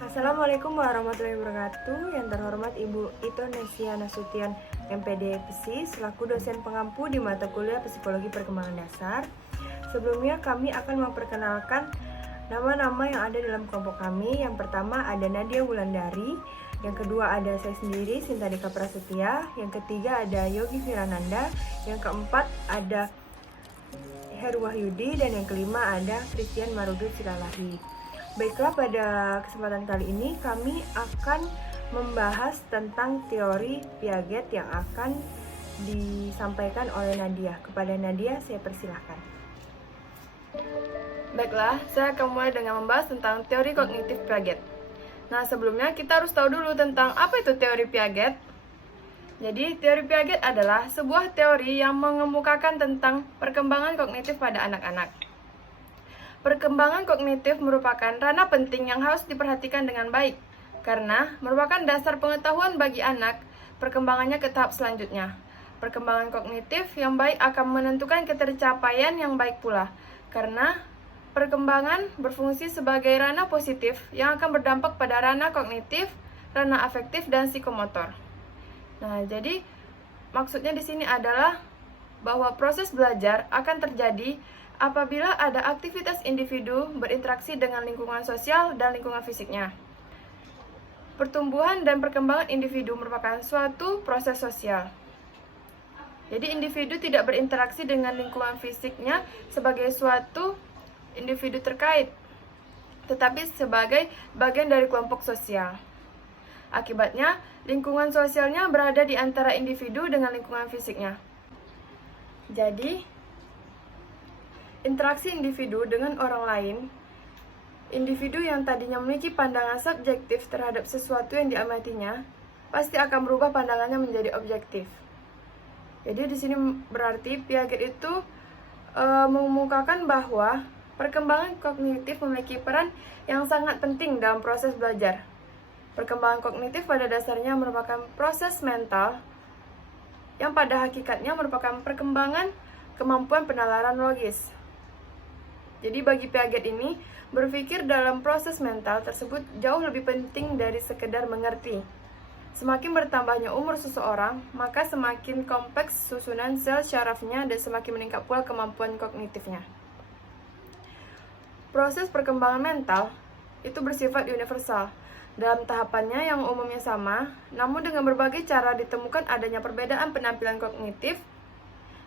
Assalamualaikum warahmatullahi wabarakatuh. Yang terhormat Ibu Ito Nesia Nasution, MPD PSI, selaku dosen pengampu di mata kuliah Psikologi Perkembangan Dasar. Sebelumnya kami akan memperkenalkan nama-nama yang ada dalam kelompok kami. Yang pertama ada Nadia Wulandari, yang kedua ada saya sendiri, Sinta Dika Prasetya, yang ketiga ada Yogi Firananda, yang keempat ada Heru Wahyudi, dan yang kelima ada Christian Marudut Silalahi. Baiklah, pada kesempatan kali ini kami akan membahas tentang teori Piaget yang akan disampaikan oleh Nadia. Kepada Nadia, saya persilahkan. Baiklah, saya akan mulai dengan membahas tentang teori kognitif Piaget. Nah, sebelumnya kita harus tahu dulu tentang apa itu teori Piaget. Jadi, teori Piaget adalah sebuah teori yang mengemukakan tentang perkembangan kognitif pada anak-anak. Perkembangan kognitif merupakan ranah penting yang harus diperhatikan dengan baik, karena merupakan dasar pengetahuan bagi anak perkembangannya ke tahap selanjutnya. Perkembangan kognitif yang baik akan menentukan ketercapaian yang baik pula, karena perkembangan berfungsi sebagai ranah positif yang akan berdampak pada ranah kognitif, ranah afektif, dan psikomotor. Nah, jadi maksudnya di sini adalah bahwa proses belajar akan terjadi apabila ada aktivitas individu berinteraksi dengan lingkungan sosial dan lingkungan fisiknya. Pertumbuhan dan perkembangan individu merupakan suatu proses sosial. Jadi individu tidak berinteraksi dengan lingkungan fisiknya sebagai suatu individu terkait, tetapi sebagai bagian dari kelompok sosial. Akibatnya, lingkungan sosialnya berada di antara individu dengan lingkungan fisiknya. Jadi, interaksi individu dengan orang lain, individu yang tadinya memiliki pandangan subjektif terhadap sesuatu yang diamatinya, pasti akan berubah pandangannya menjadi objektif. Jadi di sini berarti Piaget itu mengemukakan bahwa perkembangan kognitif memiliki peran yang sangat penting dalam proses belajar. Perkembangan kognitif pada dasarnya merupakan proses mental yang pada hakikatnya merupakan perkembangan kemampuan penalaran logis. Jadi bagi Piaget ini, berpikir dalam proses mental tersebut jauh lebih penting dari sekedar mengerti. Semakin bertambahnya umur seseorang, maka semakin kompleks susunan sel syarafnya dan semakin meningkat pula kemampuan kognitifnya. Proses perkembangan mental itu bersifat universal. Dalam tahapannya yang umumnya sama, namun dengan berbagai cara ditemukan adanya perbedaan penampilan kognitif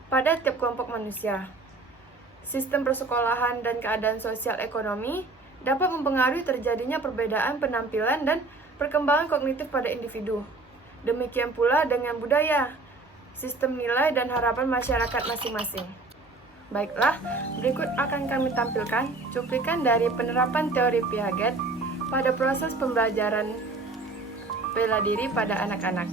pada tiap kelompok manusia. Sistem persekolahan dan keadaan sosial ekonomi dapat mempengaruhi terjadinya perbedaan penampilan dan perkembangan kognitif pada individu. Demikian pula dengan budaya, sistem nilai, dan harapan masyarakat masing-masing. Baiklah, berikut akan kami tampilkan cuplikan dari penerapan teori Piaget pada proses pembelajaran bela diri pada anak-anak.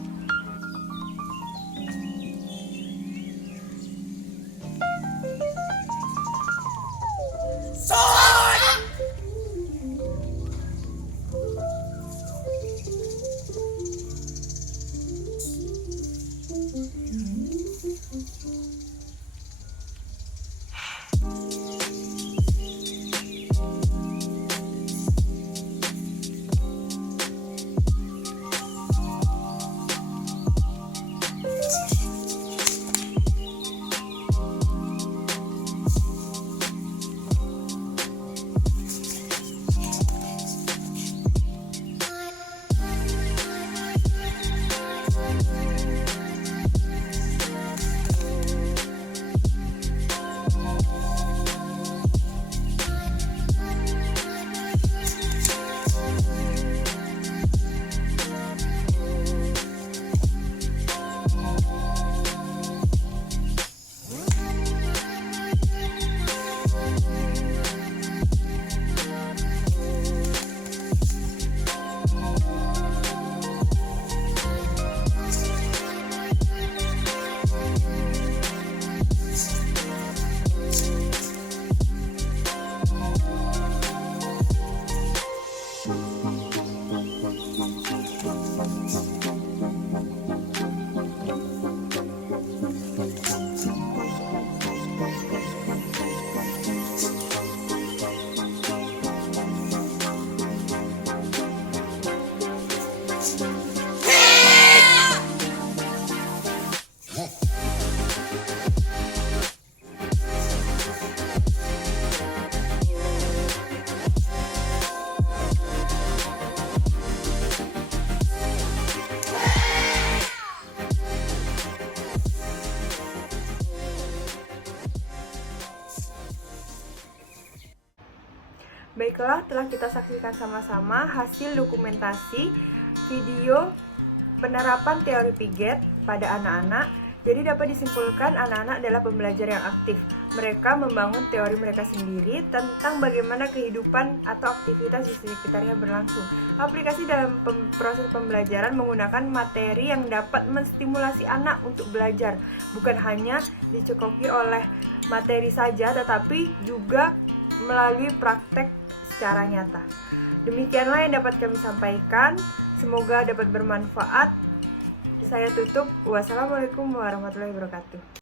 baiklah, telah kita saksikan sama-sama hasil dokumentasi video penerapan teori Piaget pada anak-anak. Jadi dapat disimpulkan anak-anak adalah pembelajar yang aktif. Mereka membangun teori mereka sendiri tentang bagaimana kehidupan atau aktivitas di sekitarnya berlangsung. Aplikasi dalam proses pembelajaran menggunakan materi yang dapat menstimulasi anak untuk belajar, bukan hanya dicukupi oleh materi saja, tetapi juga melalui praktek secara nyata. Demikianlah yang dapat kami sampaikan. Semoga dapat bermanfaat. Saya tutup. Wassalamualaikum warahmatullahi wabarakatuh.